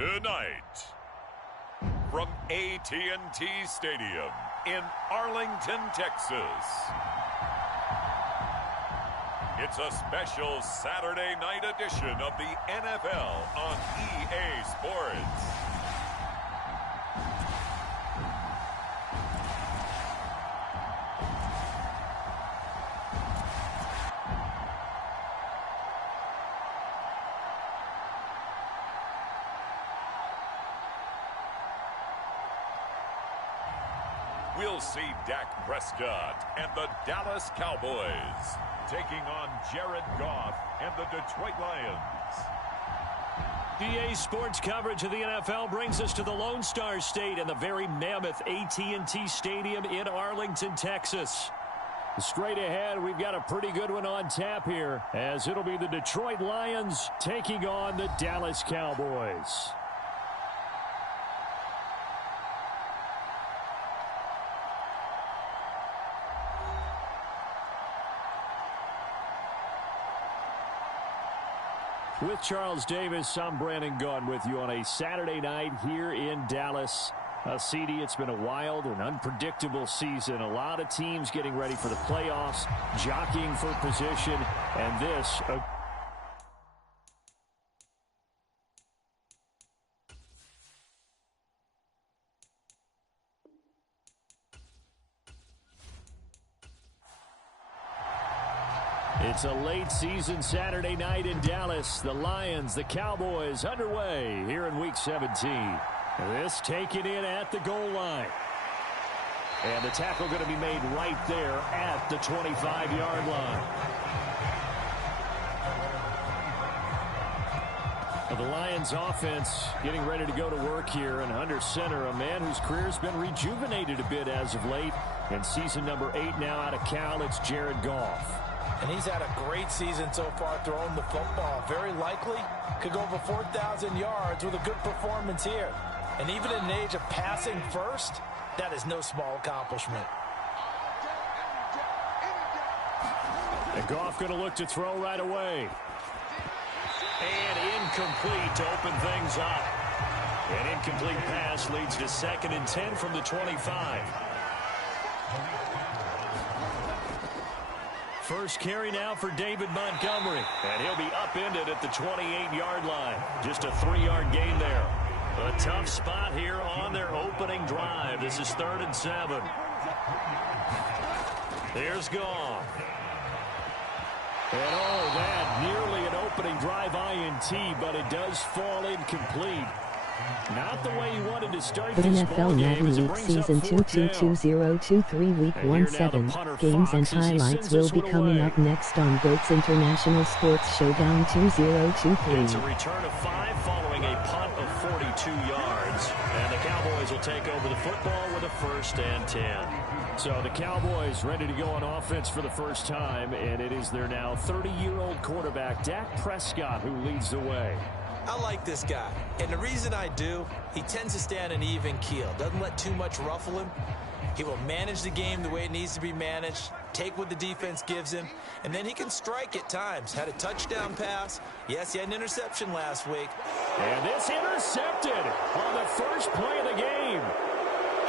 Tonight, from AT&T Stadium in Arlington, Texas, it's a special Saturday night edition of the NFL on EA Sports. We'll see Dak Prescott and the Dallas Cowboys taking on Jared Goff and the Detroit Lions. EA Sports coverage of the NFL brings us to the Lone Star State and the very mammoth AT&T Stadium in Arlington, Texas. Straight ahead, we've got a pretty good one on tap here, as it'll be the Detroit Lions taking on the Dallas Cowboys. With Charles Davis, I'm Brandon Gunn with you on a Saturday night here in Dallas. CD, it's been a wild and unpredictable season. A lot of teams getting ready for the playoffs, jockeying for position, and this... It's a late season Saturday night in Dallas. The Lions, the Cowboys underway here in Week 17. This taken in at the goal line. And the tackle going to be made right there at the 25-yard line. The Lions offense getting ready to go to work here, and under center, a man whose career's been rejuvenated a bit as of late. In season number 8 now out of Cal, it's Jared Goff. And he's had a great season so far throwing the football. Very likely could go over 4,000 yards with a good performance here. And even in an age of passing first, that is no small accomplishment. And Goff going to look to throw right away. And incomplete to open things up. An incomplete pass leads to 2nd and 10 from the 25. First carry now for David Montgomery. And he'll be upended at the 28-yard line. Just a 3-yard gain there. A tough spot here on their opening drive. This is 3rd and 7. There's Goff. And oh, that nearly an opening drive INT, but it does fall incomplete. Not the way he wanted to start the this NFL Madden League Season 222023 Week 17 games and highlights will be coming up next on GOAT's International Sports Showdown 2023. It's a return of 5 following a punt of 42 yards. And the Cowboys will take over the football with a 1st and 10. So the Cowboys ready to go on offense for the first time, and it is their now 30-year-old quarterback, Dak Prescott, who leads the way. I like this guy, and the reason I do, he tends to stay on an even keel, doesn't let too much ruffle him. He will manage the game the way it needs to be managed, take what the defense gives him, and then he can strike at times. Had a touchdown pass. Yes, he had an interception last week. And this intercepted on the first play of the game.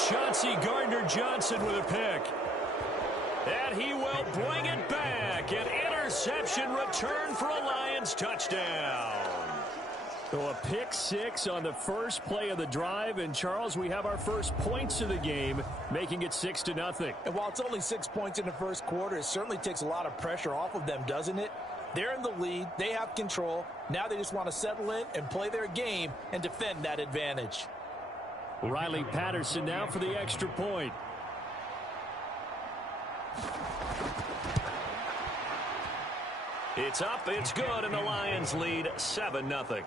Chauncey Gardner-Johnson with a pick. And he will bring it back. An interception return for a Lions touchdown. So a pick 6 on the first play of the drive. And, Charles, we have our first points of the game, making it 6-0. And while it's only 6 points in the first quarter, it certainly takes a lot of pressure off of them, doesn't it? They're in the lead. They have control. Now they just want to settle in and play their game and defend that advantage. Riley Patterson now for the extra point. It's up, it's good, and the Lions lead 7-0.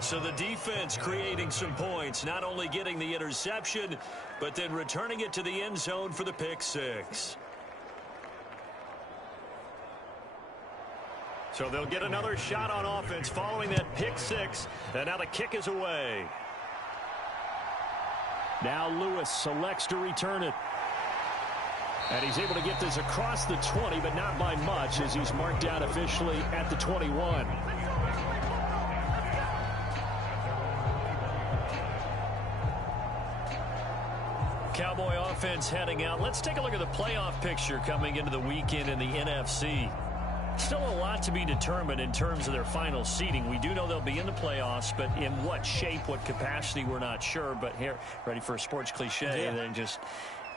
So the defense creating some points, not only getting the interception, but then returning it to the end zone for the pick 6. So they'll get another shot on offense following that pick 6, and now the kick is away. Now Lewis selects to return it. And he's able to get this across the 20, but not by much, as he's marked down officially at the 21. offense heading out. Let's take a look at the playoff picture coming into the weekend in the NFC. Still a lot to be determined in terms of their final seeding. We do know they'll be in the playoffs, but in what shape, what capacity, we're not sure. But here, ready for a sports cliche, then just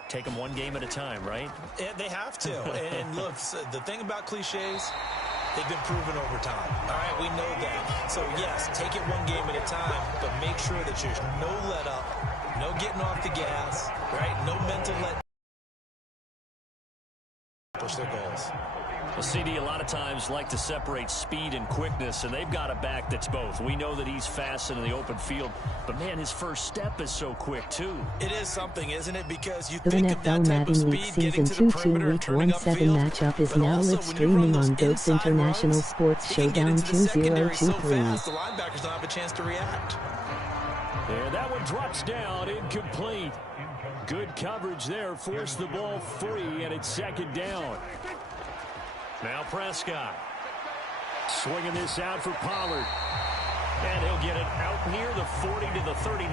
take them one game at a time, right? They have to. And look, the thing about cliches, they've been proven over time. All right, we know that. So, yes, take it one game at a time, but make sure that there's no let up, no getting off the gas, right? No mental let push their goals. Well, CD, a lot of times like to separate speed and quickness, and they've got a back that's both. We know that he's fast in the open field, but, man, his first step is so quick, too. It is something, isn't it? Because you The think of that NFL type of Madden League speed getting Season to the 2 perimeter and Week turning 1-7 upfield, matchup is but now also live when you run streaming those on GOATS inside International runs, Sports you can get Showdown into the secondary so 2023. fast, the linebackers don't have a chance to react. And that one drops down, incomplete. Good coverage there, forced the ball free, and it's second down. Now Prescott. Swinging this out for Pollard. And he'll get it out near the 40 to the 39.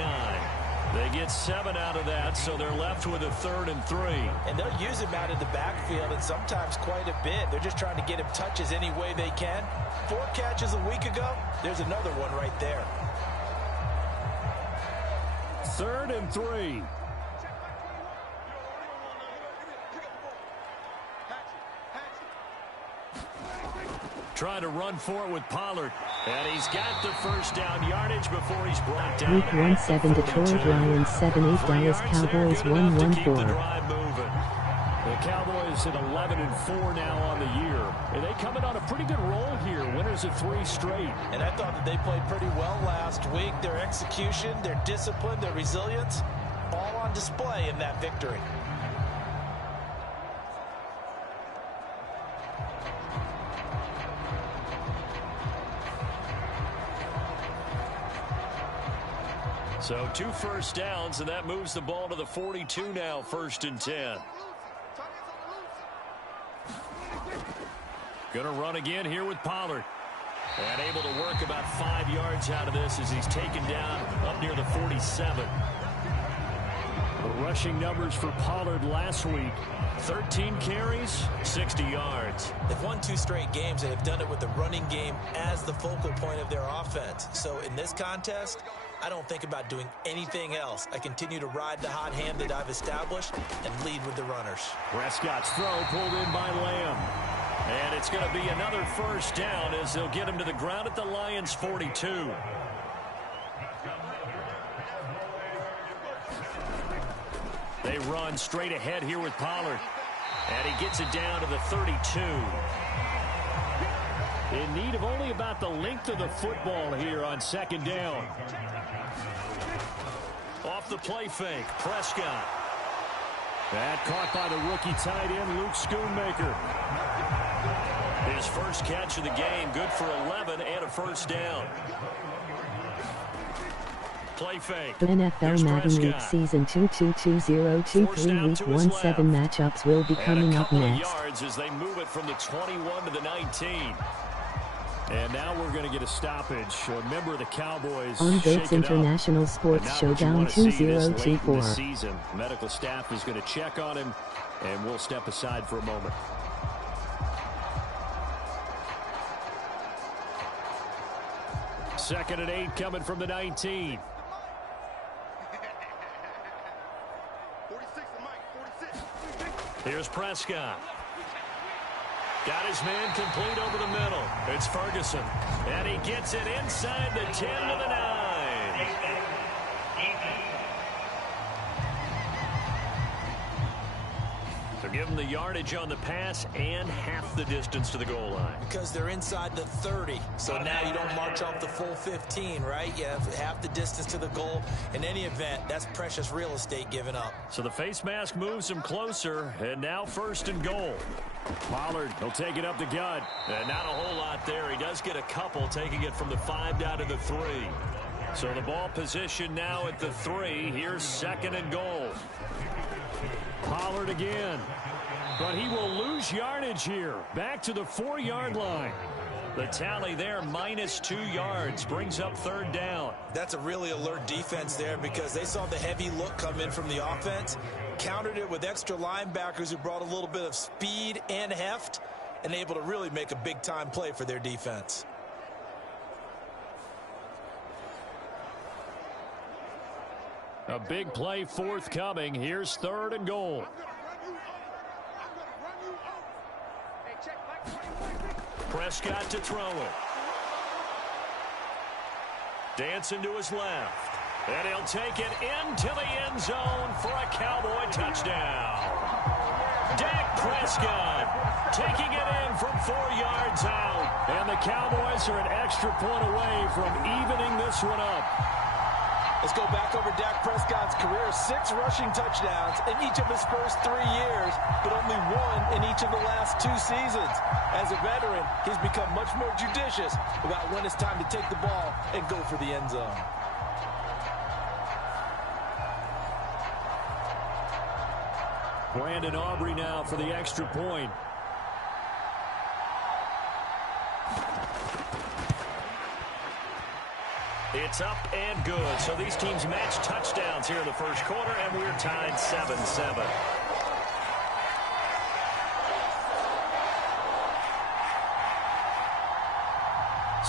They get 7 out of that, so they're left with a 3rd and 3. And they'll use him out of the backfield, and sometimes quite a bit. They're just trying to get him touches any way they can. 4 catches a week ago. There's another one right there. 3rd and 3. Trying to run for it with Pollard. And he's got the first down yardage before he's brought down. Week 1-7 Detroit Lions 7-8 Dallas Cowboys 1-1-4. The Cowboys at 11-4 now on the year. And they coming on a pretty good roll here. Winners of 3 straight. And I thought that they played pretty well last week. Their execution, their discipline, their resilience, all on display in that victory. So 2 first downs, and that moves the ball to the 42 now, 1st and 10. Going to run again here with Pollard. And able to work about 5 yards out of this as he's taken down up near the 47. The rushing numbers for Pollard last week, 13 carries, 60 yards. They've won 2 straight games, and they've done it with the running game as the focal point of their offense. So in this contest, I don't think about doing anything else. I continue to ride the hot hand that I've established and lead with the runners. Prescott's throw pulled in by Lamb. And it's going to be another first down as they'll get him to the ground at the Lions' 42. They run straight ahead here with Pollard. And he gets it down to the 32. In need of only about the length of the football here on 2nd down. Off the play fake, Prescott. That caught by the rookie tight end, Luke Schoonmaker. His first catch of the game, good for 11 and a first down. Play fake. The NFL Madden League Season 2 2023 Week 1-7 matchups will be coming up next. Yards as they move it from the 21 to the 19. And now we're going to get a stoppage. Remember, the Cowboys on GOATS International Sports Showdown 2024. This season, medical staff is going to check on him, and we'll step aside for a moment. Second and 8 coming from the 19. Here's Prescott. Got his man complete over the middle. It's Ferguson. And he gets it inside the 10 to the 9. So give him the yardage on the pass and half the distance to the goal line. Because they're inside the 30. So now you don't march off the full 15, right? You have half the distance to the goal. In any event, that's precious real estate given up. So the face mask moves him closer. And now 1st and goal. Pollard, he'll take it up the gut. And not a whole lot there. He does get a couple, taking it from the 5 down to the 3. So the ball position now at the 3. Here's 2nd and goal. Pollard again. But he will lose yardage here. Back to the 4-yard line. The tally there, -2 yards, brings up 3rd down. That's a really alert defense there because they saw the heavy look come in from the offense, countered it with extra linebackers who brought a little bit of speed and heft, and able to really make a big-time play for their defense. A big play forthcoming. Here's 3rd and goal. Prescott to throw it. Dancing to his left. And he'll take it into the end zone for a Cowboy touchdown. Dak Prescott taking it in from 4 yards out. And the Cowboys are an extra point away from evening this one up. Let's go back over Dak Prescott's career. 6 rushing touchdowns in each of his first 3 years, but only 1 in each of the last 2 seasons. As a veteran, he's become much more judicious about when it's time to take the ball and go for the end zone. Brandon Aubrey now for the extra point. It's up and good. So these teams match touchdowns here in the first quarter, and we're tied 7-7.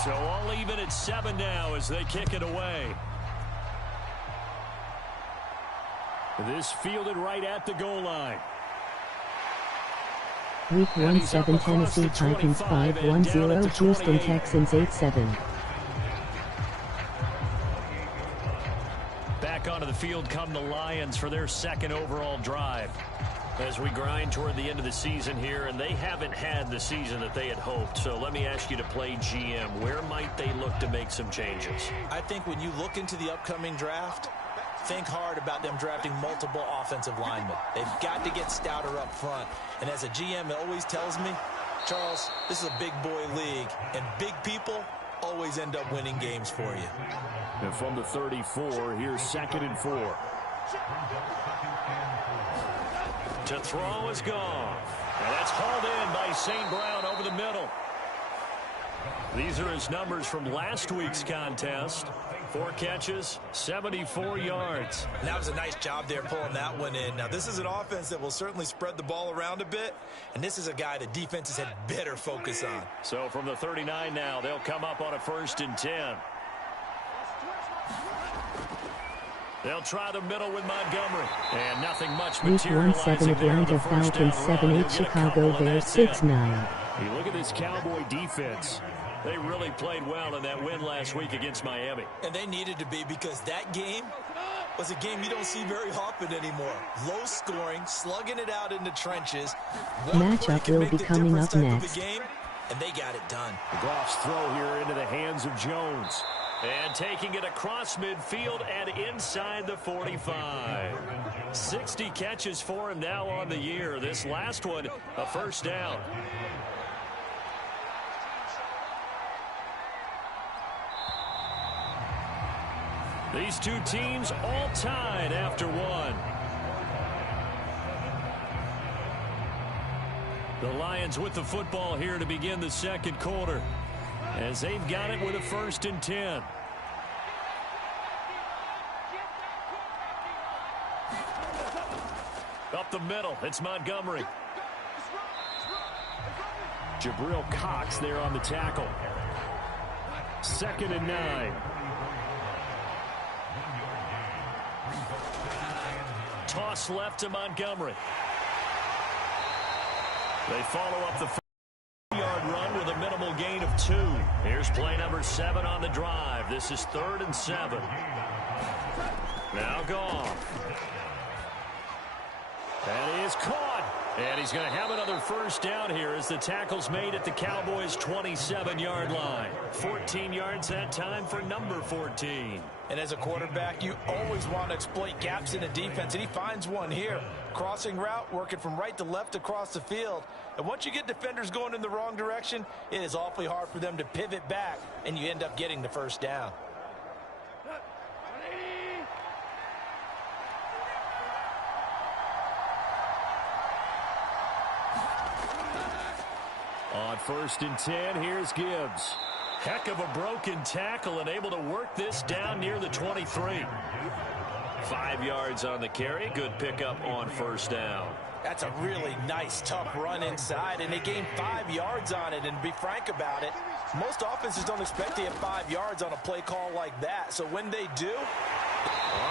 So all even at 7 now as they kick it away. This fielded right at the goal line. Week 1-7 Tennessee Titans 5-1-0 Houston Texans 8-7. Back onto the field come the Lions for their 2nd overall drive. As we grind toward the end of the season here, and they haven't had the season that they had hoped. So let me ask you to play GM. Where might they look to make some changes? I think when you look into the upcoming draft, think hard about them drafting multiple offensive linemen. They've got to get stouter up front. And as a GM, it always tells me, Charles, this is a big boy league, and big people always end up winning games for you. And from the 34, here's 2nd and 4. To throw is gone. And that's hauled in by St. Brown over the middle. These are his numbers from last week's contest. 4 catches, 74 yards. And that was a nice job there pulling that one in. Now, this is an offense that will certainly spread the ball around a bit, and this is a guy that defenses had better focus on. So from the 39 now, they'll come up on a 1st and 10. They'll try the middle with Montgomery. And nothing much Week 1-7 Atlanta Falcons 7-8 Chicago Bears 6-9. You look at this Cowboy defense. They really played well in that win last week against Miami. And they needed to be, because that game was a game you don't see very often anymore. Low scoring, slugging it out in the trenches. Matchup will be coming up next. Game, and they got it done. Goff's throw here into the hands of Jones. And taking it across midfield and inside the 45. 60 catches for him now on the year. This last one, a 1st down. These two teams all tied after 1. The Lions with the football here to begin the 2nd quarter, as they've got it with a 1st and 10. Up the middle, it's Montgomery. Jabril Cox there on the tackle. 2nd and 9. Toss left to Montgomery. They follow up the 5-yard run with a minimal gain of 2. Here's play number 7 on the drive. This is 3rd and 7. Now Goff. And he is caught. And he's going to have another 1st down here as the tackle's made at the Cowboys' 27-yard line. 14 yards that time for number 14. And as a quarterback, you always want to exploit gaps in the defense, and he finds one here. Crossing route, working from right to left across the field. And once you get defenders going in the wrong direction, it is awfully hard for them to pivot back, and you end up getting the 1st down. On 1st and 10, here's Gibbs. Heck of a broken tackle and able to work this down near the 23. 5 yards on the carry. Good pickup on 1st down. That's a really nice, tough run inside, and they gained 5 yards on it. And to be frank about it, most offenses don't expect to get 5 yards on a play call like that. So when they do,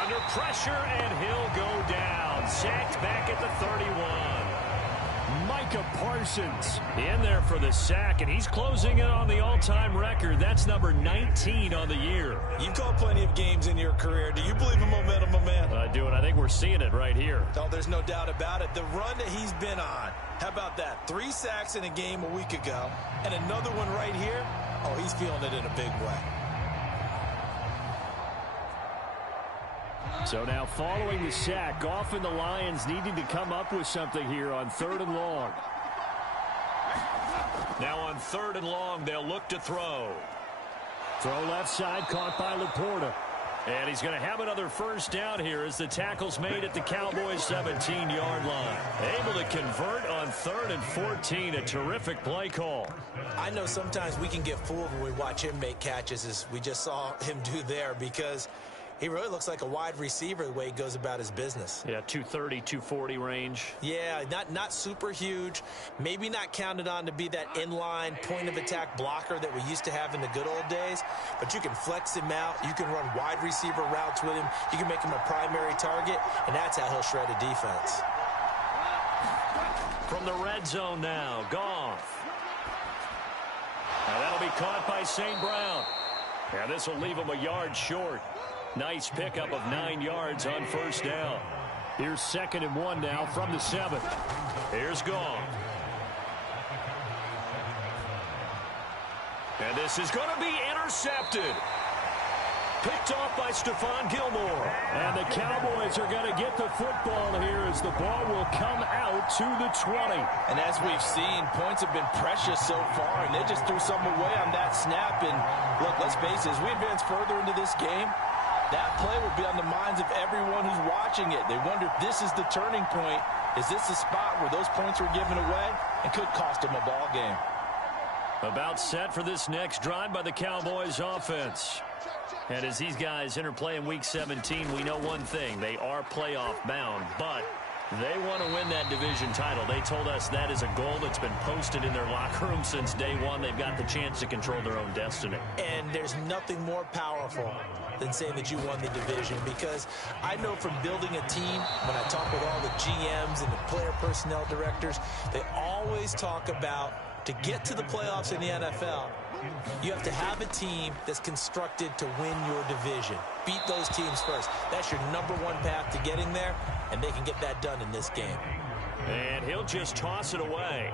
under pressure, and he'll go down. Sacked back at the 31. Micah Parsons in there for the sack, and he's closing in on the all-time record. That's number 19 on the year. You've called plenty of games in your career. Do you believe in momentum, my man? I do, and I think we're seeing it right here. Oh, there's no doubt about it. The run that he's been on, how about that? 3 sacks in a game a week ago, and another one right here. Oh, he's feeling it in a big way. So now following the sack, Goff and the Lions needing to come up with something here on 3rd and long. Now on 3rd and long, they'll look to throw. Throw left side, caught by Laporta. And he's going to have another 1st down here as the tackle's made at the Cowboys' 17-yard line. Able to convert on 3rd and 14. A terrific play call. I know sometimes we can get fooled when we watch him make catches, as we just saw him do there, because he really looks like a wide receiver the way he goes about his business. Yeah, 230, 240 range. Yeah, not super huge. Maybe not counted on to be that inline point-of-attack blocker that we used to have in the good old days. But you can flex him out. You can run wide receiver routes with him. You can make him a primary target, and that's how he'll shred a defense. From the red zone now, Goff. Now that'll be caught by St. Brown. And this will leave him a yard short. Nice pickup of 9 yards on 1st down. Here's 2nd and 1 now from the 7. Here's Goff. And this is going to be intercepted. Picked off by Stephon Gilmore. And the Cowboys are going to get the football here as the ball will come out to the 20. And as we've seen, points have been precious so far, and they just threw some away on that snap. And look, let's face it, as we advance further into this game, that play would be on the minds of everyone who's watching it. They wonder if this is the turning point. Is this the spot where those points were given away and could cost them a ball game? About set for this next drive by the Cowboys offense. And as these guys interplay in Week 17, we know one thing. They are playoff bound, but they want to win that division title. They told us that is a goal that's been posted in their locker room since day one. They've got the chance to control their own destiny. And there's nothing more powerful than saying that you won the division, because I know from building a team, when I talk with all the GMs and the player personnel directors, they always talk about, to get to the playoffs in the NFL, you have to have a team that's constructed to win your division. Beat those teams first. That's your #1 path to getting there, and they can get that done in this game. And he'll just toss it away.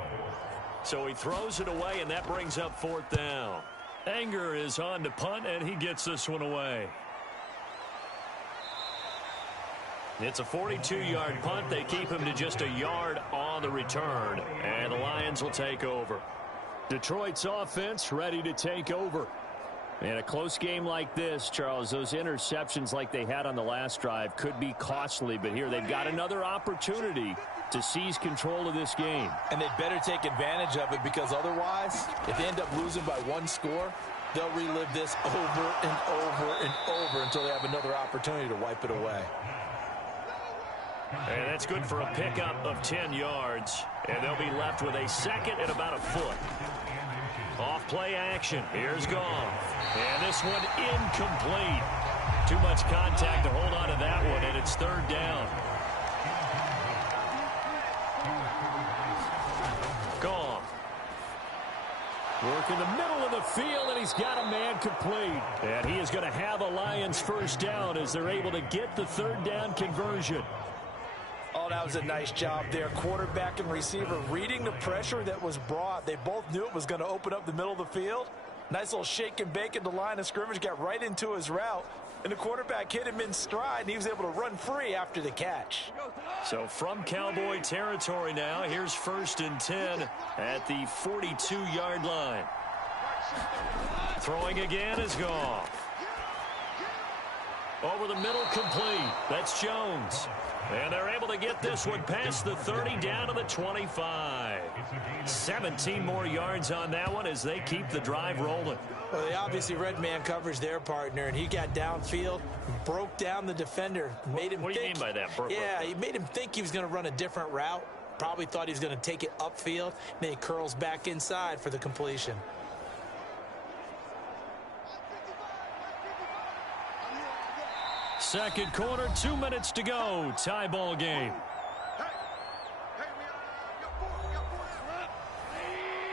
So he throws it away, and that brings up 4th down. Anger is on to punt, and he gets this one away. It's a 42-yard punt. They keep him to just a yard on the return, and the Lions will take over. Detroit's offense ready to take over. In a close game like this, Charles, those interceptions like they had on the last drive could be costly, but here they've got another opportunity to seize control of this game. And they better take advantage of it, because otherwise, if they end up losing by 1 score, they'll relive this over and over and over until they have another opportunity to wipe it away. And that's good for a pickup of 10 yards. And they'll be left with a 2nd and about a foot. Off play action. Here's Goff. And this one incomplete. Too much contact to hold on to that one, and it's 3rd down. Goff. Work in the middle of the field, and he's got a man complete. And he is going to have a Lions 1st down as they're able to get the 3rd down conversion. Oh, that was a nice job there. Quarterback and receiver reading the pressure that was brought. They both knew it was going to open up the middle of the field. Nice little shake and bake at the line of scrimmage, got right into his route. And the quarterback hit him in stride, and he was able to run free after the catch. So from Cowboy territory now, here's 1st and 10 at the 42-yard line. Throwing again is Goff. Over the middle, complete. That's Jones. And they're able to get this one past the 30 down to the 25. 17 more yards on that one as they keep the drive rolling. Well, they obviously red man coverage their partner, and he got downfield, broke down the defender, made him What do you mean by that? Yeah, he made him think he was going to run a different route. Probably thought he was going to take it upfield. Then he curls back inside for the completion. Second quarter, 2 minutes to go. Tie ball game.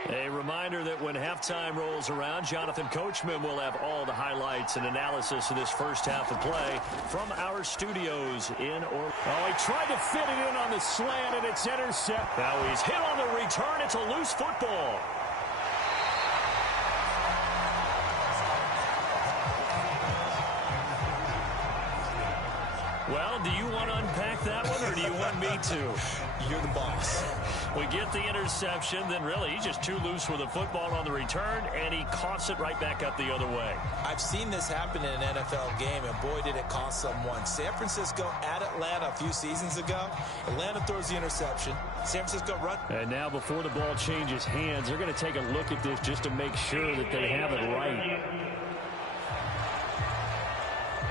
A reminder that when halftime rolls around, Jonathan Coachman will have all the highlights and analysis of this first half of play from our studios in Orlando. Oh, he tried to fit it in on the slant, and it's intercepted. Now he's hit on the return. It's a loose football. Well, do you want to unpack that one, or do you want me to? You're the boss. We get the interception, then really he's just too loose with the football on the return, and he coughs it right back up the other way. I've seen this happen in an NFL game, and boy, did it cost someone. San Francisco at Atlanta a few seasons ago. Atlanta throws the interception. San Francisco run. And now before the ball changes hands, they're going to take a look at this just to make sure that they have it right.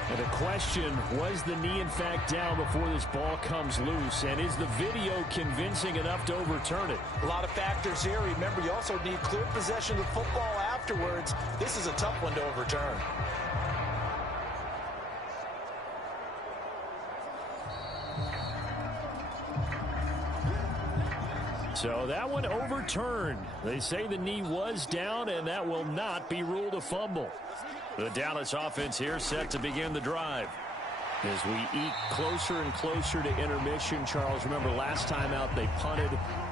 And the question, was the knee in fact down before this ball comes loose? And is the video convincing enough to overturn it? A lot of factors here. Remember, you also need clear possession of the football afterwards. This is a tough one to overturn. So that one overturned. They say the knee was down, and that will not be ruled a fumble. The Dallas offense here set to begin the drive. As we eke closer and closer to intermission, Charles, remember last time out they punted.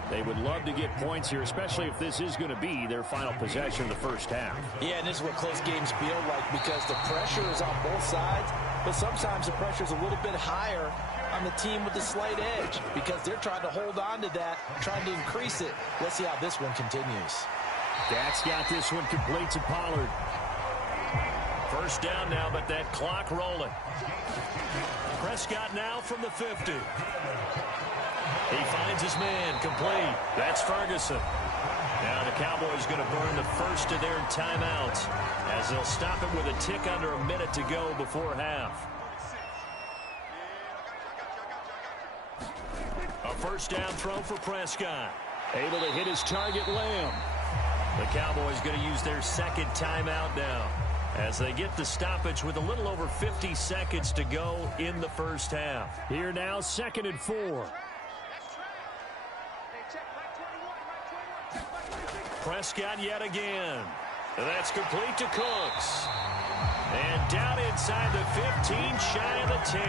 They would love to get points here, especially if this is going to be their final possession of the first half. Yeah, and this is what close games feel like because the pressure is on both sides, but sometimes the pressure is a little bit higher on the team with the slight edge because they're trying to hold on to that, trying to increase it. Let's see how this one continues. Dak's got this one complete to Pollard. First down now, but that clock rolling. Prescott now from the 50. He finds his man, complete. That's Ferguson. Now the Cowboys going to burn the first of their timeouts as they'll stop it with a tick under a minute to go before half. A first down throw for Prescott. Able to hit his target, Lamb. The Cowboys going to use their second timeout now as they get the stoppage with a little over 50 seconds to go in the first half. Here now, 2nd and 4. Prescott yet again. That's complete to Cooks. And down inside the 15, shy of the 10.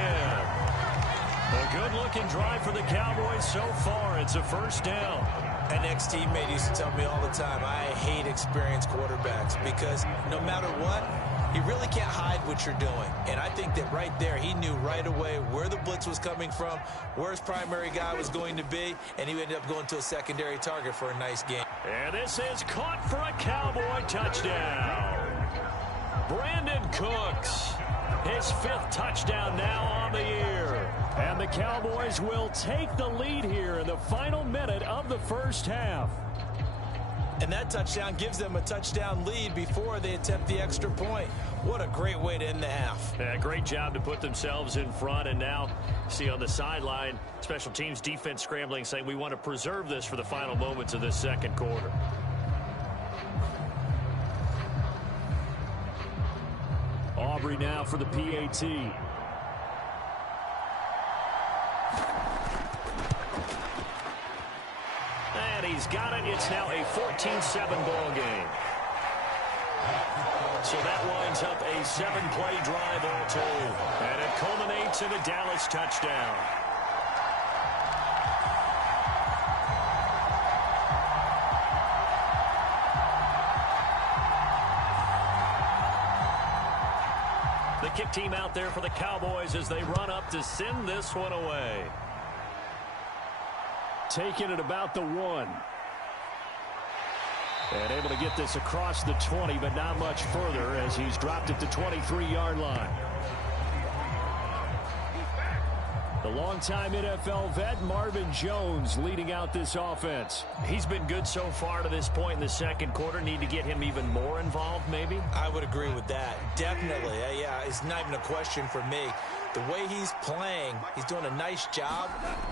A good-looking drive for the Cowboys so far. It's a first down. An ex-teammate used to tell me all the time, I hate experienced quarterbacks because no matter what, you really can't hide what you're doing. And I think that right there, he knew right away where the blitz was coming from, where his primary guy was going to be, and he ended up going to a secondary target for a nice game. And this is caught for a Cowboy touchdown. Brandon Cooks, his 5th touchdown now on the year. And the Cowboys will take the lead here in the final minute of the first half. And that touchdown gives them a touchdown lead before they attempt the extra point. What a great way to end the half. Yeah, great job to put themselves in front. And now, see on the sideline, special teams defense scrambling, saying we want to preserve this for the final moments of this second quarter. Aubrey now for the PAT. And he's got it. It's now a 14-7 ball game. So that winds up a 7-play drive all told. And it culminates in a Dallas touchdown. The kick team out there for the Cowboys as they run up to send this one away. Taking it about the 1. And able to get this across the 20, but not much further as he's dropped at the 23-yard line. The longtime NFL vet Marvin Jones leading out this offense. He's been good so far to this point in the second quarter. Need to get him even more involved, maybe? I would agree with that. Definitely. Yeah, it's not even a question for me. The way he's playing, he's doing a nice job.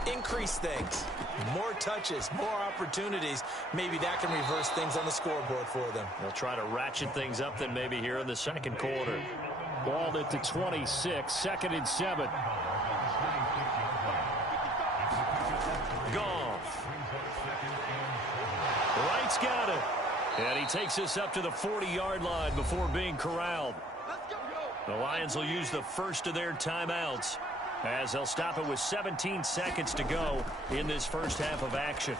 Increase things. More touches, more opportunities. Maybe that can reverse things on the scoreboard for them. They'll try to ratchet things up then maybe here in the second quarter. Balled at the 26, 2nd and 7. Goff. Wright's got it. And he takes us up to the 40-yard line before being corralled. The Lions will use the first of their timeouts as they'll stop it with 17 seconds to go in this first half of action.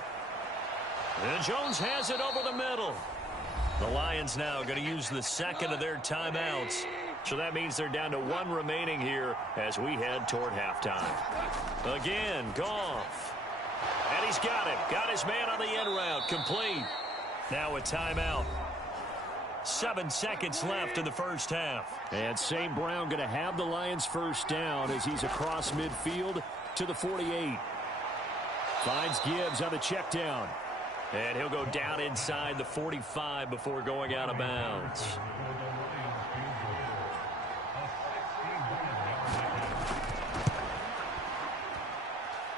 And Jones has it over the middle. The Lions now going to use the second of their timeouts. So that means they're down to 1 remaining here as we head toward halftime. Again, Goff. And he's got it. Got his man on the end route. Complete. Now a timeout. 7 seconds left in the first half. And St. Brown going to have the Lions first down as he's across midfield to the 48. Finds Gibbs on the check down. And he'll go down inside the 45 before going out of bounds.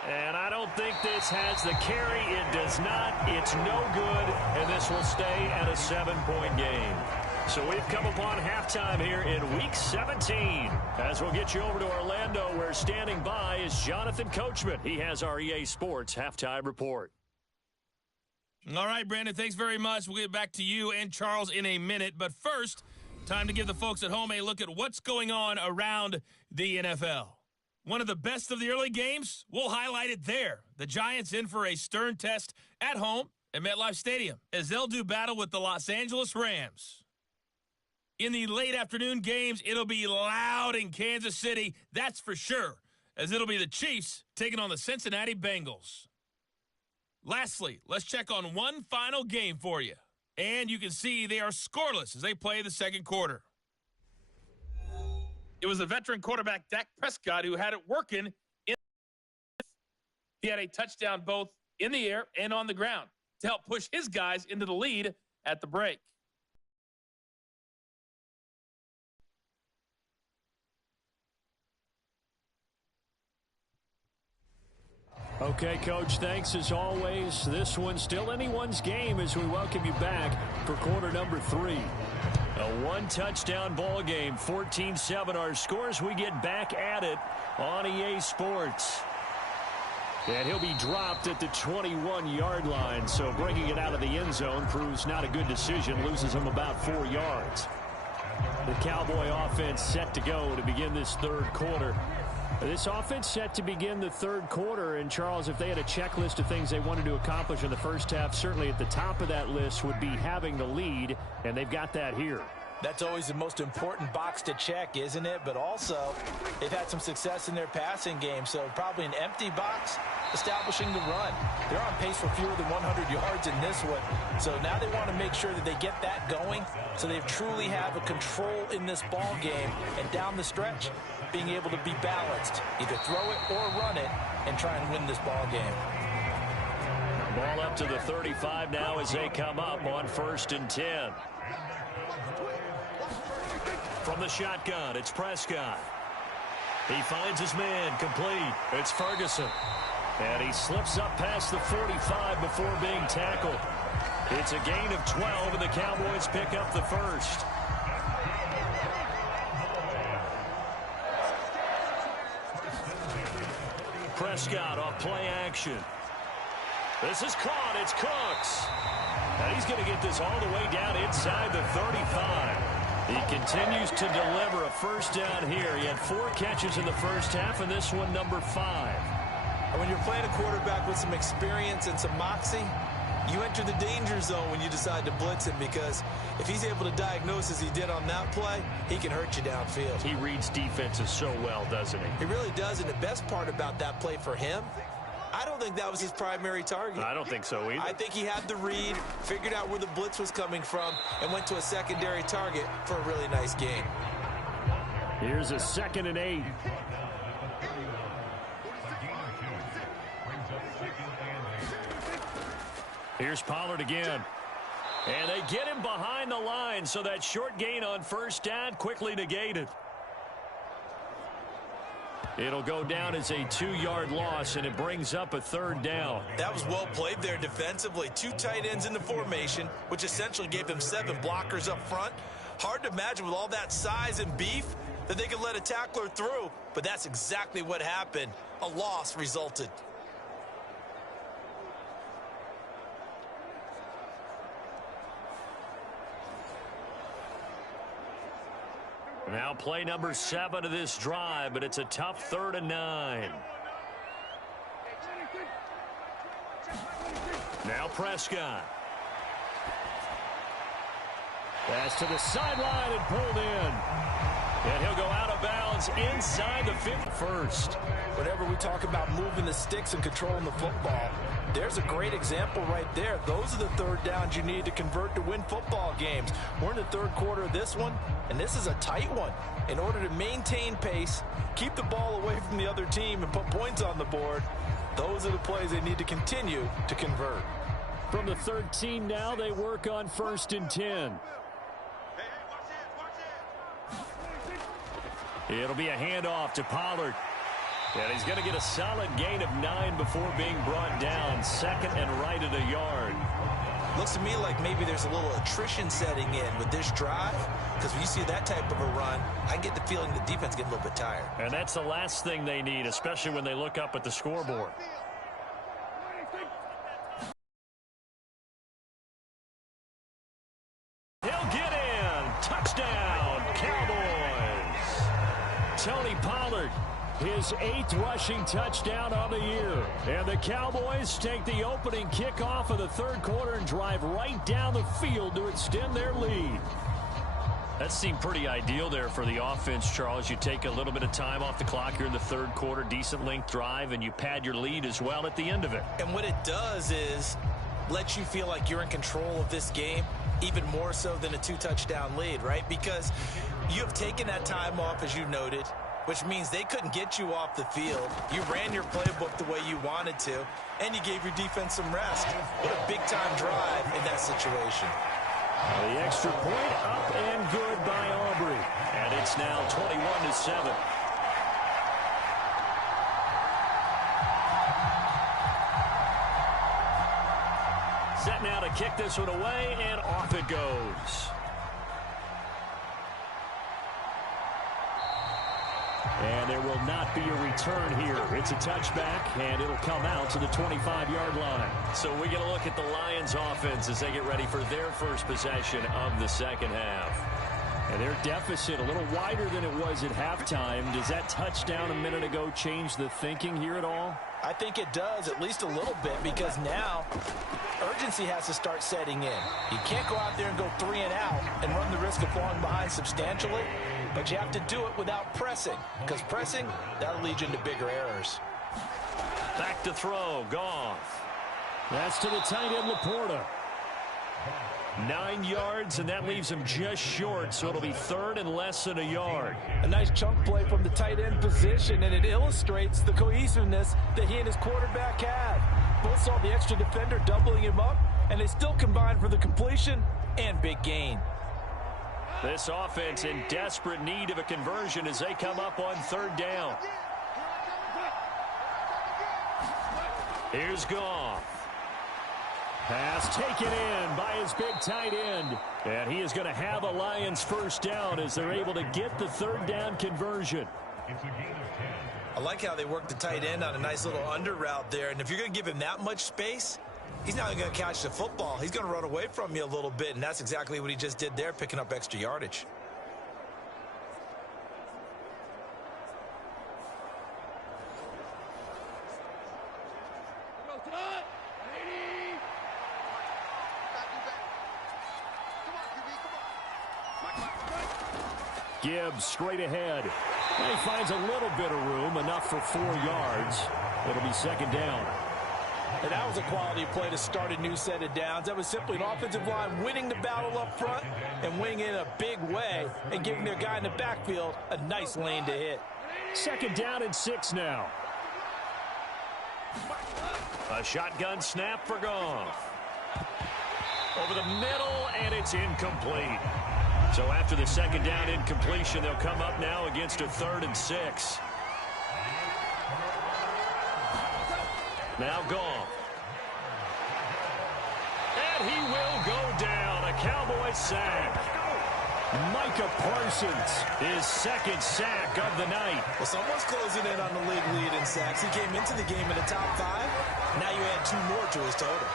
And I don't think this has the carry. It does not. It's no good. And this will stay at a 7-point game. So we've come upon halftime here in Week 17. As we'll get you over to Orlando, where standing by is Jonathan Coachman. He has our EA Sports Halftime Report. All right, Brandon, thanks very much. We'll get back to you and Charles in a minute. But first, time to give the folks at home a look at what's going on around the NFL. One of the best of the early games, we'll highlight it there. The Giants in for a stern test at home at MetLife Stadium as they'll do battle with the Los Angeles Rams. In the late afternoon games, it'll be loud in Kansas City, that's for sure, as it'll be the Chiefs taking on the Cincinnati Bengals. Lastly, let's check on one final game for you. And you can see they are scoreless as they play the second quarter. It was the veteran quarterback Dak Prescott who had it working. He had a touchdown both in the air and on the ground to help push his guys into the lead at the break. Okay, Coach, thanks as always. This one's still anyone's game as we welcome you back for quarter number 3. A one-touchdown ball game, 14-7 our scores. We get back at it on EA Sports. And he'll be dropped at the 21-yard line, so bringing it out of the end zone proves not a good decision, loses him about 4 yards. The Cowboy offense set to go to begin this third quarter. This offense set to begin the third quarter, and Charles, if they had a checklist of things they wanted to accomplish in the first half, certainly at the top of that list would be having the lead, and they've got that here. That's always the most important box to check, isn't it? But also, they've had some success in their passing game, so probably an empty box establishing the run. They're on pace for fewer than 100 yards in this one, so now they want to make sure that they get that going so they truly have a control in this ball game, and down the stretch, being able to be balanced, either throw it or run it, and try and win this ball game. Ball up to the 35 now as they come up on 1st and 10. From the shotgun, it's Prescott. He finds his man, complete. It's Ferguson. And he slips up past the 45 before being tackled. It's a gain of 12, and the Cowboys pick up the first. Prescott off play action. This is caught. It's Cooks. And he's going to get this all the way down inside the 35. He continues to deliver a first down here. He had 4 catches in the first half, and this one number 5. And when you're playing a quarterback with some experience and some moxie, you enter the danger zone when you decide to blitz him, because if he's able to diagnose as he did on that play, he can hurt you downfield. He reads defenses so well, doesn't he? He really does, and the best part about that play for him, I don't think that was his primary target. I don't think so either. I think he had the read, figured out where the blitz was coming from, and went to a secondary target for a really nice gain. Here's a 2nd and 8. Here's Pollard again. And they get him behind the line, so that short gain on first down quickly negated. It'll go down as a 2-yard loss, and it brings up a third down. That was well played there defensively. 2 tight ends in the formation, which essentially gave them 7 blockers up front. Hard to imagine with all that size and beef that they could let a tackler through, but that's exactly what happened. A loss resulted. Now play number 7 of this drive, but it's a tough 3rd and 9. Now Prescott. Pass to the sideline and pulled in. And he'll go out of bounds inside the 51st. Whenever we talk about moving the sticks and controlling the football, there's a great example right there. Those are the 3rd downs you need to convert to win football games. We're in the 3rd quarter of this one, and this is a tight one. In order to maintain pace, keep the ball away from the other team, and put points on the board, those are the plays they need to continue to convert. From the 13 now, they work on 1st and 10. It'll be a handoff to Pollard. And he's going to get a solid gain of 9 before being brought down. 2nd and right at a yard. Looks to me like maybe there's a little attrition setting in with this drive, because when you see that type of a run, I get the feeling the defense getting a little bit tired. And that's the last thing they need, especially when they look up at the scoreboard. He'll get in. Touchdown, Cowboys. Tony Pollard, his 8th rushing touchdown of the year. And the Cowboys take the opening kickoff of the 3rd quarter and drive right down the field to extend their lead. That seemed pretty ideal there for the offense, Charles. You take a little bit of time off the clock here in the 3rd quarter, decent length drive, and you pad your lead as well at the end of it. And what it does is let you feel like you're in control of this game, even more so than a 2-touchdown lead, right? Because you have taken that time off, as you noted, which means they couldn't get you off the field. You ran your playbook the way you wanted to, and you gave your defense some rest. What a big-time drive in that situation. The extra point up and good by Aubrey. And it's now 21-7. Set now to kick this one away, and off it goes. And there will not be a return here. It's a touchback, and it'll come out to the 25-yard line. So we get a look at the Lions offense as they get ready for their first possession of the 2nd half. And their deficit a little wider than it was at halftime. Does that touchdown a minute ago change the thinking here at all? I think it does, at least a little bit, because now urgency has to start setting in. You can't go out there and go 3 and out and run the risk of falling behind substantially, but you have to do it without pressing, because pressing, that'll lead you into bigger errors. Back to throw, Goff. That's to the tight end, Laporta. 9 yards, and that leaves him just short, so it'll be 3rd and less than a yard. A nice chunk play from the tight end position, and it illustrates the cohesiveness that he and his quarterback have. Both saw the extra defender doubling him up, and they still combined for the completion and big gain. This offense in desperate need of a conversion as they come up on 3rd down. Here's Goff. Pass taken in by his big tight end. And he is going to have a Lions first down as they're able to get the 3rd down conversion. I like how they work the tight end on a nice little under route there. And if you're going to give him that much space, he's not going to catch the football. He's going to run away from you a little bit, and that's exactly what he just did there, picking up extra yardage. Gibbs straight ahead. And he finds a little bit of room, enough for 4 yards. It'll be 2nd down. And that was a quality play to start a new set of downs. That was simply an offensive line winning the battle up front and winning it in a big way and giving their guy in the backfield a nice lane to hit. 2nd down and 6 now. A shotgun snap for Goff. Over the middle, and it's incomplete. So after the second down incompletion, they'll come up now against a 3rd and 6. Now Goff. And he will go down. A Cowboys sack. Micah Parsons, his 2nd sack of the night. Well, someone's closing in on the league lead in sacks. He came into the game in the top 5. Now you add 2 more to his total.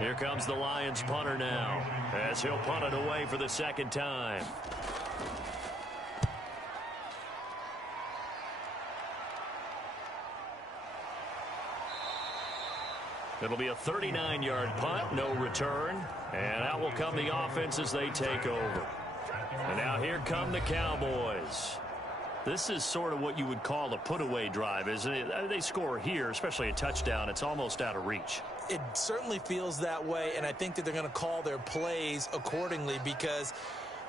Here comes the Lions punter now, as he'll punt it away for the 2nd time. It'll be a 39-yard punt, no return, and out will come the offense as they take over. And now here come the Cowboys. This is sort of what you would call a put-away drive, isn't it? They score here, especially a touchdown. It's almost out of reach. It certainly feels that way, and I think that they're going to call their plays accordingly, because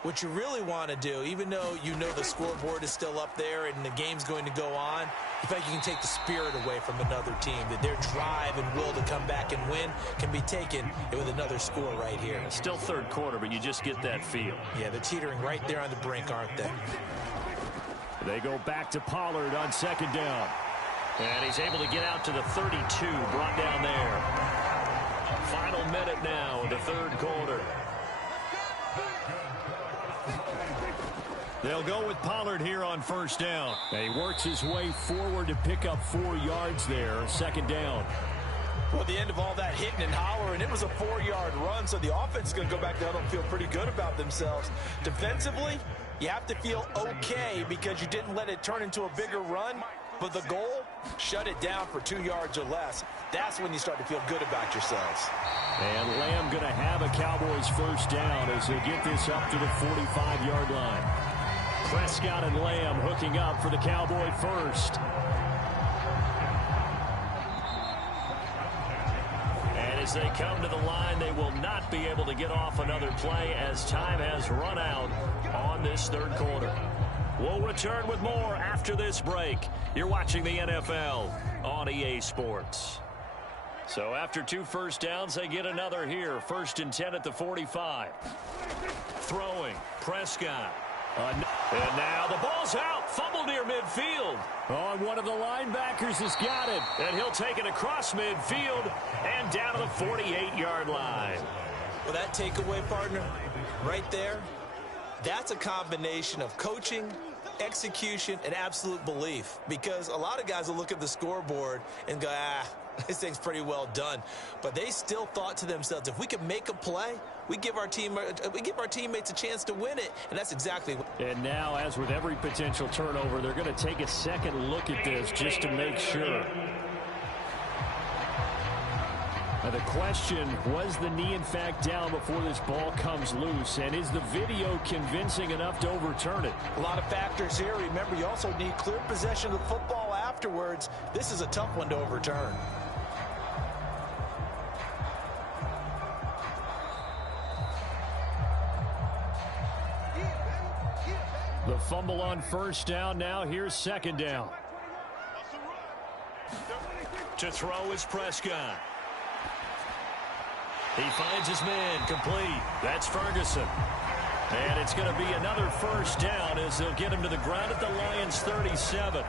what you really want to do, even though you know the scoreboard is still up there and the game's going to go on, you feel like you can take the spirit away from another team, that their drive and will to come back and win can be taken with another score right here. It's still 3rd quarter, but you just get that feel. Yeah, they're teetering right there on the brink, aren't they? They go back to Pollard on 2nd down. And he's able to get out to the 32, brought down there. Final minute now in the 3rd quarter. They'll go with Pollard here on 1st down. And he works his way forward to pick up 4 yards there, 2nd down. Well, at the end of all that hitting and hollering, it was a 4-yard run, so the offense is going to go back down and feel pretty good about themselves. Defensively, you have to feel okay because you didn't let it turn into a bigger run, but the goal, shut it down for 2 yards or less. That's when you start to feel good about yourselves. And Lamb going to have a Cowboys 1st down as they get this up to the 45-yard line. Prescott and Lamb hooking up for the Cowboy 1st. And as they come to the line, they will not be able to get off another play as time has run out on this 3rd quarter. We'll return with more after this break. You're watching the NFL on EA Sports. So after 2 1st downs, they get another here. 1st and 10 at the 45. Throwing, Prescott. And now the ball's out. Fumble near midfield. Oh, and one of the linebackers has got it. And he'll take it across midfield and down to the 48-yard line. Well, that takeaway, partner, right there, that's a combination of coaching, execution, and absolute belief. Because a lot of guys will look at the scoreboard and go, this thing's pretty well done. But they still thought to themselves, if we can make a play, we give our teammates a chance to win it. And that's exactly what. And now, as with every potential turnover, they're going to take a second look at this just to make sure. Now the question, was the knee in fact down before this ball comes loose? And is the video convincing enough to overturn it? A lot of factors here. Remember, you also need clear possession of the football afterwards. This is a tough one to overturn. The fumble on 1st down. Now here's 2nd down. To throw is Prescott. He finds his man complete. That's Ferguson. And it's going to be another 1st down as they'll get him to the ground at the Lions' 37.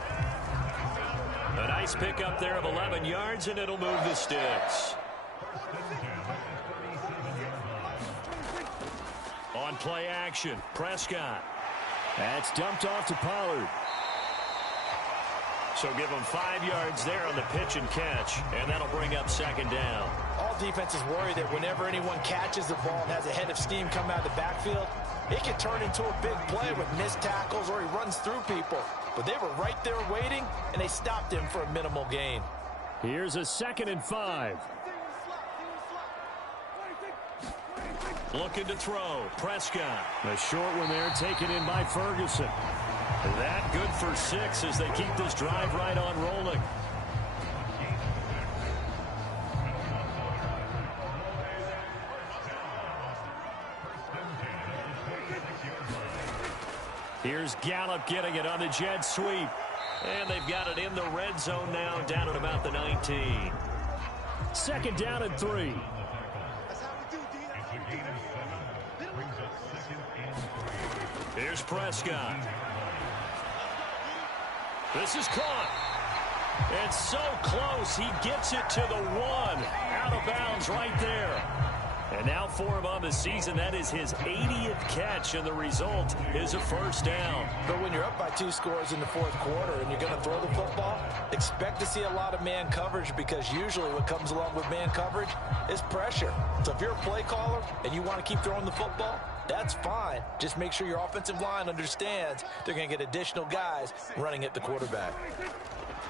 A nice pickup there of 11 yards, and it'll move the sticks. On play action, Prescott. That's dumped off to Pollard. So give him 5 yards there on the pitch and catch, and that'll bring up 2nd down. All defenses worry that whenever anyone catches the ball and has a head of steam come out of the backfield, it can turn into a big play with missed tackles or he runs through people. But they were right there waiting, and they stopped him for a minimal gain. Here's a 2nd and 5. Looking to throw. Prescott. A short one there taken in by Ferguson. That good for 6 as they keep this drive right on rolling. Here's Gallup getting it on the jet sweep. And they've got it in the red zone now, down at about the 19. Second down and 3. Here's Prescott. This is caught. It's so close. He gets it to the 1. Out of bounds right there. And now for him on the season, that is his 80th catch, and the result is a first down. But when you're up by 2 scores in the fourth quarter and you're going to throw the football, expect to see a lot of man coverage, because usually what comes along with man coverage is pressure. So if you're a play caller and you want to keep throwing the football, that's fine. Just make sure your offensive line understands they're going to get additional guys running at the quarterback.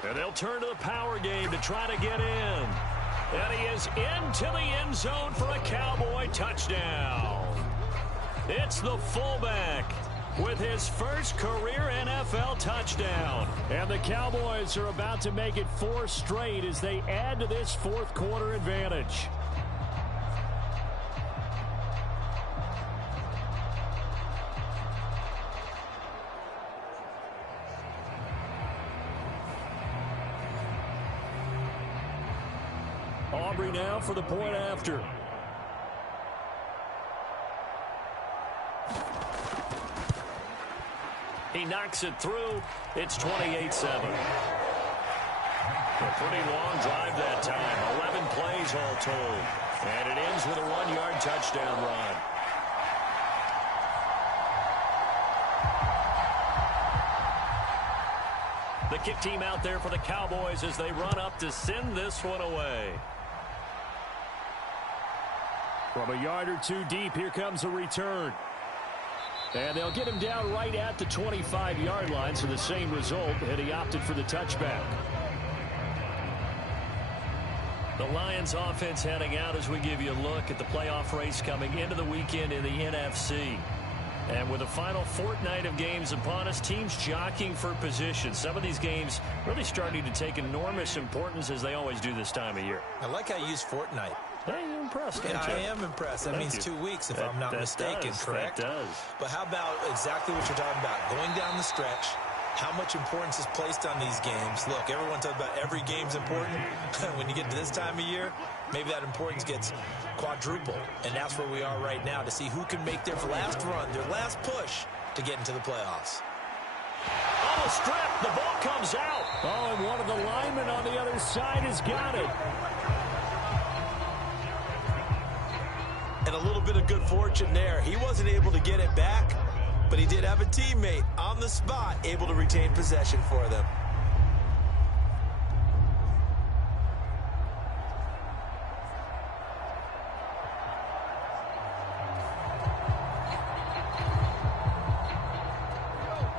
And they'll turn to the power game to try to get in. And he is into the end zone for a Cowboy touchdown. It's the fullback with his first career NFL touchdown. And the Cowboys are about to make it 4 straight as they add to this fourth quarter advantage. Aubrey now for the point after. He knocks it through. It's 28-7. A pretty long drive that time. 11 plays all told. And it ends with a 1-yard touchdown run. The kick team out there for the Cowboys as they run up to send this one away. From a yard or 2 deep, here comes a return. And they'll get him down right at the 25-yard line, so the same result, and he opted for the touchback. The Lions offense heading out as we give you a look at the playoff race coming into the weekend in the NFC. And with the final fortnight of games upon us, teams jockeying for position. Some of these games really starting to take enormous importance, as they always do this time of year. I like how you use fortnight. Hey, you're impressed, Yeah, aren't you? I am impressed. That means 2 weeks, if I'm not mistaken, correct? That does. But how about exactly what you're talking about? Going down the stretch, how much importance is placed on these games? Look, everyone talks about every game's important. When you get to this time of year, maybe that importance gets quadrupled. And that's where we are right now, to see who can make their last run, their last push to get into the playoffs. On a strip, the ball comes out. Oh, and one of the linemen on the other side has got it. And a little bit of good fortune there. He wasn't able to get it back, but he did have a teammate on the spot able to retain possession for them.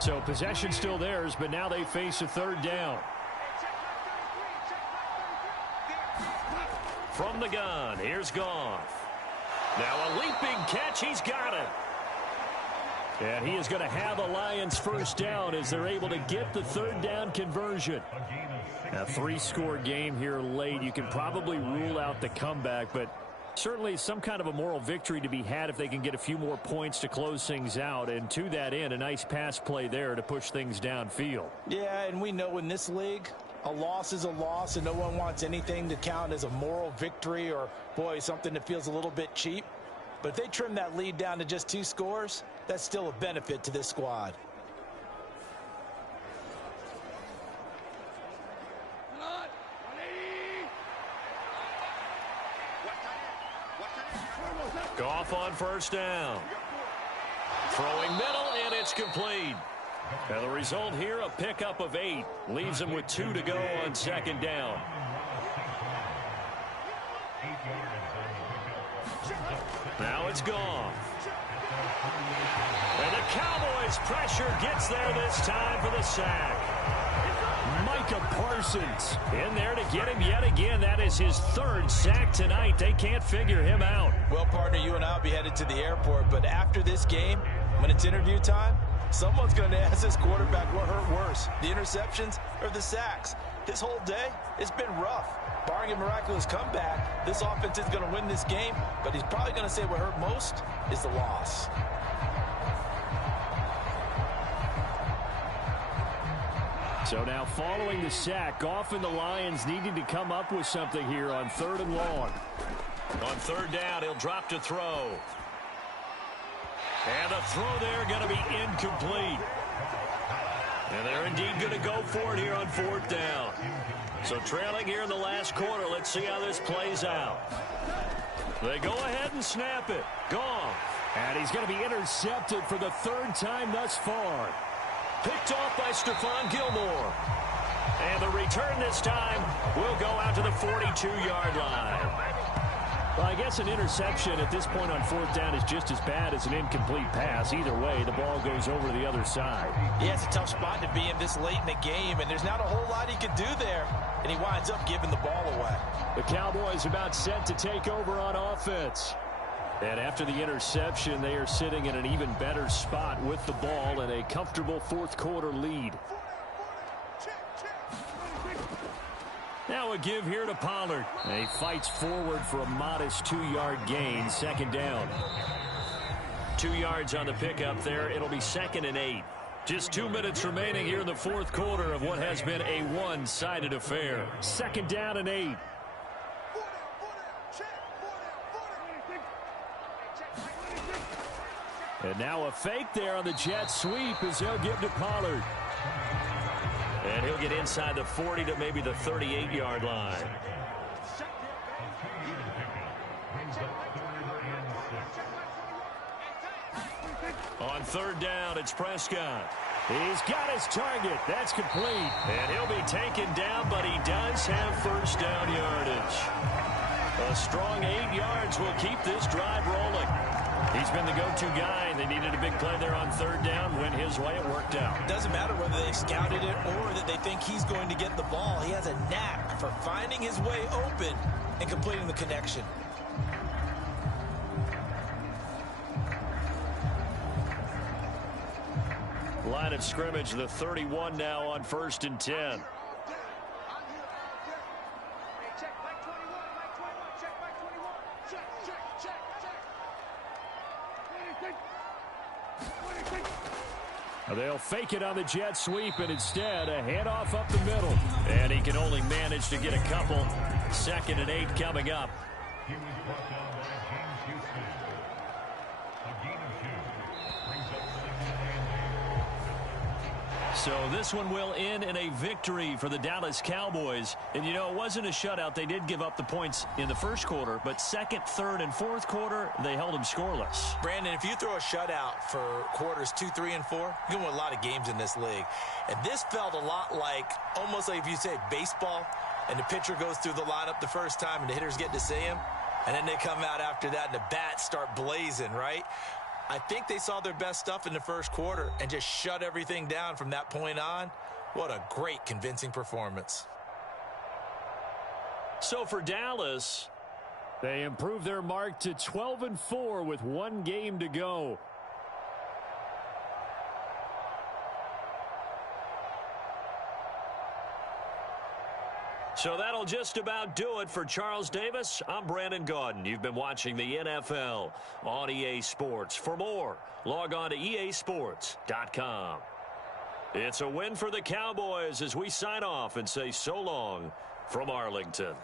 So possession still theirs, but now they face a third down. From the gun, here's Goff. Now a leaping catch, he's got it. And he is going to have a Lions first down as they're able to get the third down conversion. A 3-score game here late. You can probably rule out the comeback, but certainly some kind of a moral victory to be had if they can get a few more points to close things out. And to that end, a nice pass play there to push things downfield. Yeah, and we know in this league, a loss is a loss, and no one wants anything to count as a moral victory or, boy, something that feels a little bit cheap. But if they trim that lead down to just 2 scores, that's still a benefit to this squad. Goff on first down. Throwing middle, and it's complete. And the result here, a pickup of 8. Leaves him with 2 to go on second down. Now it's Goff. And the Cowboys' pressure gets there this time for the sack. Micah Parsons in there to get him yet again. That is his 3rd sack tonight. They can't figure him out. Well, partner, you and I will be headed to the airport, but after this game, when it's interview time, someone's going to ask this quarterback what hurt worse, the interceptions or the sacks. His whole day, it's been rough. Barring a miraculous comeback, this offense is going to win this game, but he's probably going to say what hurt most is the loss. So now following the sack, Goff and the Lions needing to come up with something here on 3rd and long. On 3rd down, he'll drop to throw. And the throw there going to be incomplete. And they're indeed going to go for it here on 4th down. So trailing here in the last quarter. Let's see how this plays out. They go ahead and snap it. Gone. And he's going to be intercepted for the 3rd time thus far. Picked off by Stephon Gilmore. And the return this time will go out to the 42-yard line. Well, I guess an interception at this point on 4th down is just as bad as an incomplete pass. Either way, the ball goes over to the other side. Yeah, it's a tough spot to be in this late in the game, and there's not a whole lot he could do there. And he winds up giving the ball away. The Cowboys about set to take over on offense. And after the interception, they are sitting in an even better spot with the ball and a comfortable 4th quarter lead. Now a give here to Pollard. He fights forward for a modest 2-yard gain, 2nd down. 2 yards on the pickup there. It'll be 2nd and 8. Just 2 minutes remaining here in the 4th quarter of what has been a one-sided affair. 2nd down and 8. And now a fake there on the jet sweep as they'll give to Pollard. And he'll get inside the 40 to maybe the 38-yard line. On 3rd down, it's Prescott. He's got his target. That's complete. And he'll be taken down, but he does have 1st down yardage. A strong 8 yards will keep this drive rolling. He's been the go-to guy. They needed a big play there on 3rd down. Went his way. It worked out. It doesn't matter whether they scouted it or that they think he's going to get the ball. He has a knack for finding his way open and completing the connection. Line of scrimmage, the 31 now on 1st and 10. They'll fake it on the jet sweep, and instead a handoff up the middle. And he can only manage to get a couple. 2nd and 8 coming up. So this one will end in a victory for the Dallas Cowboys. And, you know, it wasn't a shutout. They did give up the points in the 1st quarter, but 2nd, 3rd, and 4th quarter, they held them scoreless. Brandon, if you throw a shutout for quarters 2, 3, and 4, you can win a lot of games in this league. And this felt a lot like, almost like if you say baseball, and the pitcher goes through the lineup the first time, and the hitters get to see him, and then they come out after that, and the bats start blazing, right? I think they saw their best stuff in the 1st quarter and just shut everything down from that point on. What a great, convincing performance. So for Dallas, they improve their mark to 12-4 with 1 game to go. So that'll just about do it for Charles Davis. I'm Brandon Gaudin. You've been watching the NFL on EA Sports. For more, log on to easports.com. It's a win for the Cowboys as we sign off and say so long from Arlington.